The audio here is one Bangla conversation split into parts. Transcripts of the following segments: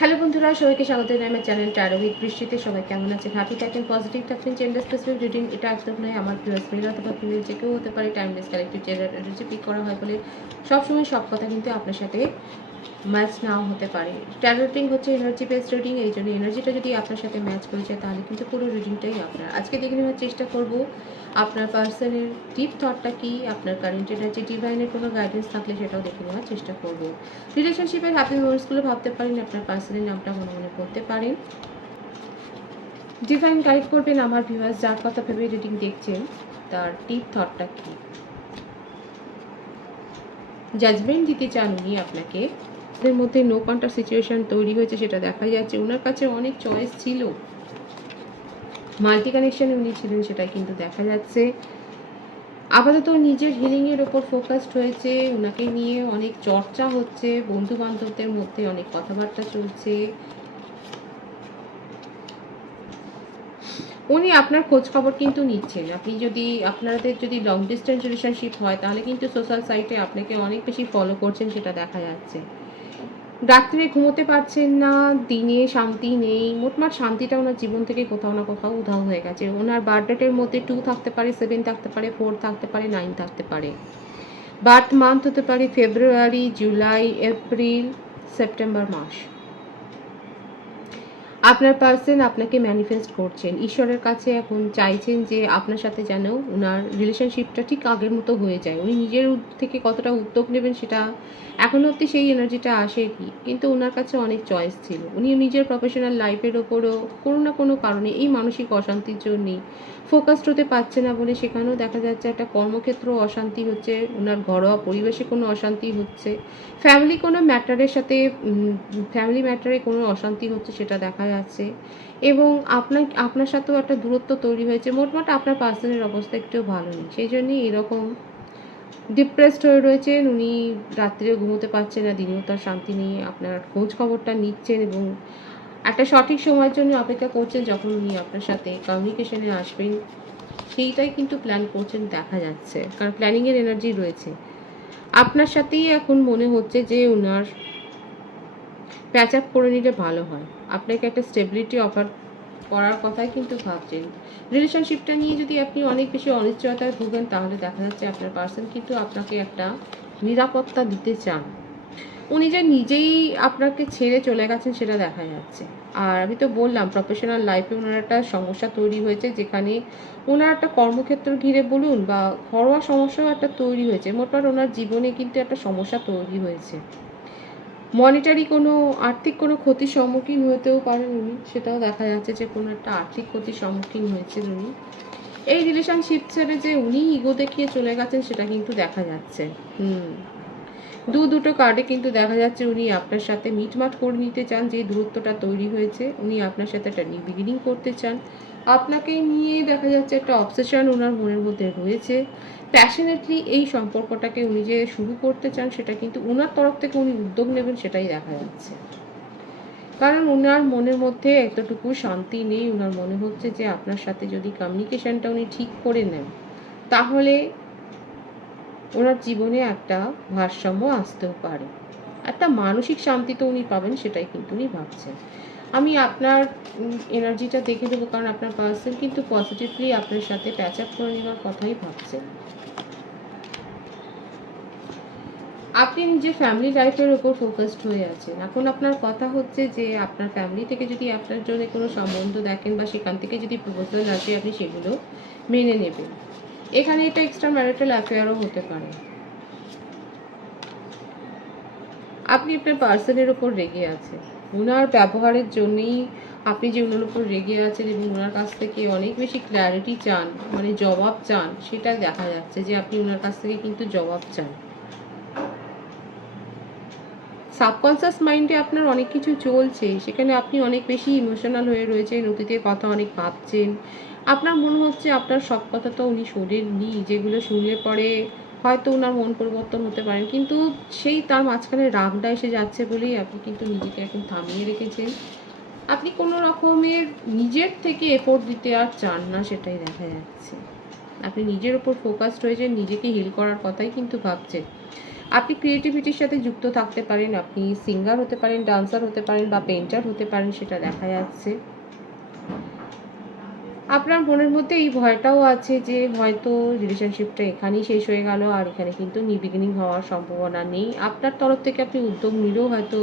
হ্যালো বন্ধুরা, সবাইকে স্বাগত জানাই আমার চ্যানেল টারোভিক বৃষ্টিতে সবাই কেমন আছেন? হ্যাপি থাকেন পজিটিভ থাকবেন জেন্ডার স্পেসিফিক রিডিং এটা একদম নয়, আমার প্রিয় মেল অথবা ফিমেল যে কেউ হতে পারে timeless collective gender energy pick করা হয় বলে সবসময় সব কথা কিন্তু আপনার সাথে ম্যাচ নাও হতে পারে। ট্যারো হচ্ছে এনার্জি বেসড রিডিং এই জন্য এনার্জিটা যদি আপনার সাথে ম্যাচ করে যায়, তাহলে কিন্তু পুরো রিডিংটাই আপনার। আজকে দেখে নেওয়ার চেষ্টা করব, আপনার পার্সনের ডিপ থটটা কি, আপনার কারেন্ট এনার্জি ডিভাইনের কোনো গাইডেন্স থাকলে সেটাও দেখে নেওয়ার চেষ্টা করব। রিলেশনশিপের হ্যাপি মোমেন্টসগুলো ভাবতে পারেন, আপনার পার্সনের নামটা মনে মনে করতে পারেন। ডিভাইন গাইড করবেন আমার ভিউয়ার্স যার কথা ভেবে রিডিং দেখছেন, তার ডিপ থটটা কি? জাজমেন্ট দিতে চান উনি আপনাকে ওদের মধ্যে নো কন্টাক্ট সিচুয়েশন তৈরি হয়েছে, সেটা দেখা যাচ্ছে। ওনার কাছে অনেক চয়েস ছিল। মাল্টি কানেকশনে উনি ছিলেন সেটা কিন্তু দেখা যাচ্ছে। আপাতত নিজের হিলিংয়ের ওপর ফোকাসড হয়েছে। ওনাকে নিয়ে অনেক চর্চা হচ্ছে বন্ধু বান্ধবদের মধ্যে অনেক কথাবার্তা চলছে। উনি আপনার খোঁজ খবর কিন্তু নিচ্ছেন। আপনি যদি, আপনাদের যদি লং ডিস্টেন্স রিলেশনশিপ হয়, তাহলে কিন্তু সোশ্যাল সাইটে আপনাকে অনেক বেশি ফলো করছেন, সেটা দেখা যাচ্ছে। রাত্রে ঘুমোতে পারছেন না, দিনে শান্তি নেই, মোটমাট শান্তিটা ওনার জীবন থেকে কোথাও না কোথাও উধাও হয়ে গেছে। ওনার বার্থডেটের মধ্যে টু থাকতে পারে সেভেন থাকতে পারে ফোর থাকতে পারে নাইন থাকতে পারে। বার্থ মান্থ হতে পারে ফেব্রুয়ারি জুলাই এপ্রিল সেপ্টেম্বর মাস আপনার পার্সন আপনাকে ম্যানিফেস্ট করছেন। ঈশ্বরের কাছে এখন চাইছেন যে আপনার সাথে যেন ওনার রিলেশনশিপটা ঠিক আগের মতো হয়ে যায়। উনি নিজের থেকে কতটা উদ্যোগ নেবেন সেটা এখনও অব্দি সেই এনার্জিটা আসে কি কিন্তু ওনার কাছে অনেক চয়েস ছিল। উনি নিজের প্রফেশনাল লাইফের ওপরও কোনো না কোনো কারণে এই মানসিক অশান্তির জন্যই ফোকাসড হতে পারছে না বলে সেখানেও দেখা যাচ্ছে একটা কর্মক্ষেত্র অশান্তি হচ্ছে ওনার ঘরোয়া পরিবেশে কোনো অশান্তি হচ্ছে। ফ্যামিলি কোনো ম্যাটারের সাথে ফ্যামিলি ম্যাটারে কোনো অশান্তি হচ্ছে সেটা দেখা যাচ্ছে এবং আপনার আপনার সাথেও একটা দূরত্ব তৈরি হয়েছে। মোটমাট আপনার পার্সনের অবস্থা একটু ভালো নেই। সেই জন্যই এরকম ডিপ্রেসড হয়ে রয়েছেন। উনি রাত্রে ঘুমোতে পারছেন না, দিনেও তার শান্তি নেই। আপনার খোঁজ খবরটা নিচ্ছেন এবং একটা সঠিক সময়ের জন্য অপেক্ষা করছেন যখন উনি আপনার সাথে কমিউনিকেশনে আসবেন। সেইটাই কিন্তু প্ল্যান করছেন দেখা যাচ্ছে। কারণ প্ল্যানিংয়ের এনার্জি রয়েছে। আপনার সাথেই এখন মনে হচ্ছে যে ওনার প্যাচ আপ করে নিলে ভালো হয়। আপনাকে একটা স্টেবিলিটি অফার করার কথাই কিন্তু ভাবছেন। রিলেশনশিপটা নিয়ে যদি আপনি অনেক বেশি অনিশ্চয়তায় ভুগেন, তাহলে দেখা যাচ্ছে আপনার পার্সন কিন্তু আপনাকে একটা নিরাপত্তা দিতে চান। উনি যে নিজেই আপনাকে ছেড়ে চলে গেছেন, সেটা দেখা যাচ্ছে। আর আমি তো বললাম প্রফেশনাল লাইফে ওনার একটা সমস্যা তৈরি হয়েছে, যেখানে ওনার একটা কর্মক্ষেত্র ঘিরে বলুন বা ঘরোয়া সমস্যাও একটা তৈরি হয়েছে। মোটমাট ওনার জীবনে কিন্তু একটা সমস্যা তৈরি হয়েছে। মনিটারি কোনো আর্থিক কোনো ক্ষতির সম্মুখীন হতেও পারেন উনি, সেটাও দেখা যাচ্ছে যে কোনো একটা আর্থিক ক্ষতির সম্মুখীন হয়েছেন উনি। এই রিলেশনশিপ ছেড়ে যে উনি ইগো দেখিয়ে চলে গেছেন, সেটা কিন্তু দেখা যাচ্ছে। হুম। দু দুটো কার্ডে কিন্তু দেখা যাচ্ছে উনি আপনার সাথে মিটমাট করে নিতে চান, যে দূরত্বটা তৈরি হয়েছে, উনি আপনার সাথে একটা নিউ বিগিনিং করতে চান। আপনাকে নিয়ে দেখা যাচ্ছে একটা অবসেশন ওনার মনের মধ্যে রয়েছে। প্যাশনেটলি এই সম্পর্কটাকে উনি যে শুরু করতে চান, সেটা কিন্তু ওনার তরফ থেকে উনি উদ্যোগ নেবেন, সেটাই দেখা যাচ্ছে। কারণ ওনার মনের মধ্যে এতটুকু শান্তি নেই। ওনার মনে হচ্ছে যে আপনার সাথে যদি কমিউনিকেশনটা উনি ঠিক করে নেন, তাহলে ওনার জীবনে একটা ভারসাম্য আসতেও পারে। একটা মানসিক শান্তি তো উনি পাবেন, সেটাই কিন্তু উনি ভাবছেন। আমি আপনার এনার্জিটা দেখে দেবো কারণ আপনার পার্সন কিন্তু পজিটিভলি আপনার সাথে প্যাচ আপ করে নেওয়ার কথাই ভাবছেন। আপনি নিজের ফ্যামিলি লাইফের উপর ফোকাসড হয়ে আছেন। এখন আপনার কথা হচ্ছে যে আপনার ফ্যামিলি থেকে যদি আপনার জন্য কোনো সম্বন্ধ দেখেন বা সেখান থেকে যদি প্রপোজাল আসে, আপনি সেগুলো মেনে নেবেন। এখানে এটা এক্সট্রা ম্যারিটাল অ্যাফেয়ারও হতে পারে। আপনি আপনার পার্সনের উপর রেগে আছেন। ওনার ব্যবহারের জন্যেই আপনি যে ওনার উপর রেগে আছেন এবং ওনার কাছ থেকে অনেক বেশি ক্ল্যারিটি চান মানে জবাব চান সেটা দেখা যাচ্ছে যে আপনি ওনার কাছ থেকে কিন্তু জবাব চান। সাবকনসিয়াস মাইন্ডে আপনার অনেক কিছু চলছে, সেখানে আপনি অনেক বেশি ইমোশনাল হয়ে রয়েছেন অতীতের কথা অনেক ভাবছেন। আপনার মনে হচ্ছে আপনার সব কথা তো উনি শোনেননি, যেগুলো শুনলে পরে হয়তো ওনার মন পরিবর্তন হতে পারেন কিন্তু সেই তার মাঝখানে রাগটা এসে যাচ্ছে বলেই আপনি কিন্তু নিজেকে এখন থামিয়ে রেখেছেন। আপনি কোনো রকমের নিজের থেকে এফোর্ট দিতে আর চান না, সেটাই দেখা যাচ্ছে। আপনি নিজের উপর ফোকাসড হয়েছেন নিজেকে হিল করার কথাই কিন্তু ভাবছেন। আপনি ক্রিয়েটিভিটির সাথে যুক্ত থাকতে পারেন, আপনি সিঙ্গার হতে পারেন ডান্সার হতে পারেন বা পেন্টার হতে পারেন, সেটা দেখা যাচ্ছে। আপনার মনের মধ্যে এই ভয়টাও আছে যে হয়তো রিলেশনশিপটা এখানেই শেষ হয়ে গেল আর এখানে কিন্তু নিউ বিগিনিং হওয়ার সম্ভাবনা নেই। আপনার তরফ থেকে আপনি উদ্যোগ নিলেও হয়তো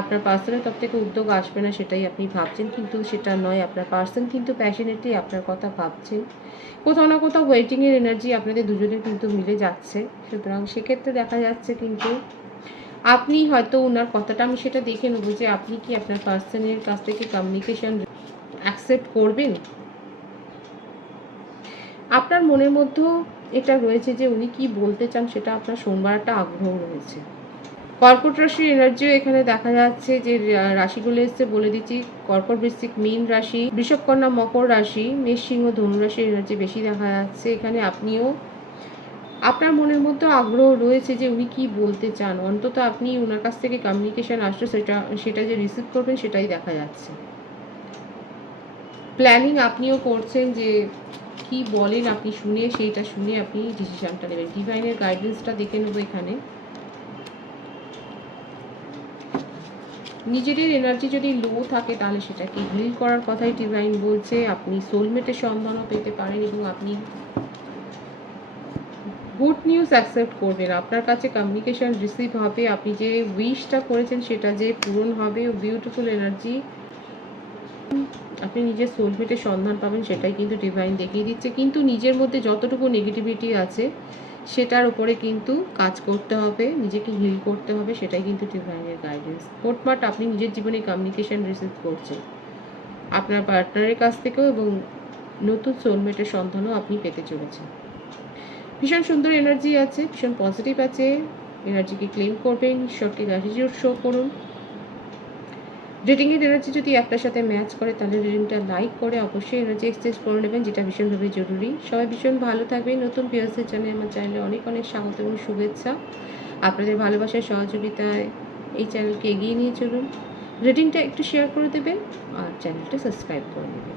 আপনার পার্সনের তরফ থেকে উদ্যোগ আসবে না সেটাই আপনি ভাবছেন, কিন্তু সেটা নয়। আপনার পার্সন কিন্তু প্যাশনেটলি আপনার কথা ভাবছেন। কোথাও না কোথাও ওয়েটিংয়ের এনার্জি আপনাদের দুজনের কিন্তু মিলে যাচ্ছে। সুতরাং সেক্ষেত্রে দেখা যাচ্ছে কিন্তু আপনি হয়তো ওনার কথাটা আমি সেটা দেখে নেব যে আপনি কি আপনার পার্সনের কাছ থেকে কমিউনিকেশন অ্যাকসেপ্ট করবেন? আপনার মনের মধ্যেও এটা রয়েছে যে উনি কি বলতে চান সেটা আপনার সোমবার একটা আগ্রহ রয়েছে। কর্কট রাশির এনার্জিও এখানে দেখা যাচ্ছে যে রাশিগুলো এসছে বলে দিচ্ছি। কর্কট বৃশ্চিক মীন রাশি, বৃষভকন্যা মকর রাশি, মেষ সিংহ ধনু রাশির এনার্জি বেশি দেখা যাচ্ছে। এখানে আপনিও আপনার মনের মধ্যে আগ্রহ রয়েছে যে উনি কি বলতে চান। অন্তত আপনি ওনার কাছ থেকে কমিউনিকেশন আসলে সেটা সেটা যে রিসিভ করবেন সেটাই দেখা যাচ্ছে। প্ল্যানিং আপনিও করছেন যে কি বলেন আপনি শুনে, সেইটা শুনে আপনি ডিসিশনটা নেবেন। ডিভাইনের গাইডেন্সটা দেখে নেব এখানে। নিজেদের এনার্জি যদি লো থাকে, তাহলে সেটাকে হিল করার কথাই ডিভাইন বলছে। আপনি সোলমেটের সন্ধানও পেতে পারেন এবং আপনি গুড নিউজ অ্যাকসেপ্ট করবেন। আপনার কাছে কমিউনিকেশন রিসিভ হবে। আপনি যে উইশটা করেছেন, সেটা যে পূরণ হবে। বিউটিফুল এনার্জি আপনি নিজের সোলমেটের সন্ধান পাবেন, সেটাই কিন্তু ডিভাইন দেখিয়ে দিচ্ছে। কিন্তু নিজের মধ্যে যতটুকু নেগেটিভিটি আছে, সেটার উপরে কিন্তু কাজ করতে হবে, নিজেকে হিল করতে হবে, সেটাই কিন্তু ডিভাইনের গাইডেন্স মোটমাট আপনি নিজের জীবনে কমিউনিকেশান রিসিভ করছেন। আপনার পার্টনারের কাছ থেকেও এবং নতুন সোলমেটের সন্ধানও আপনি পেতে চলেছেন। ভীষণ সুন্দর এনার্জি আছে, ভীষণ পজিটিভ আছে। এনার্জিকে ক্লেম করবেন, ঈশ্বরকে গ্র্যাটিটিউড শো করুন। রিডিংয়ের এনার্জি যদি আপনার সাথে ম্যাচ করে, তাহলে রিডিংটা লাইক করে, অবশ্যই এনার্জি এক্সচেঞ্জ করে নেবেন, যেটা ভীষণভাবে জরুরি। সবাই ভীষণ ভালো থাকবেন। নতুন পিয়ার্সের জন্য আমার চ্যানেলে অনেক অনেক স্বাগত এবং শুভেচ্ছা। আপনাদের ভালোবাসার সহযোগিতায় এই চ্যানেলকে এগিয়ে নিয়ে চলুন। রিডিংটা একটু শেয়ার করে দেবেন, আর চ্যানেলটা সাবস্ক্রাইব করে নেবেন।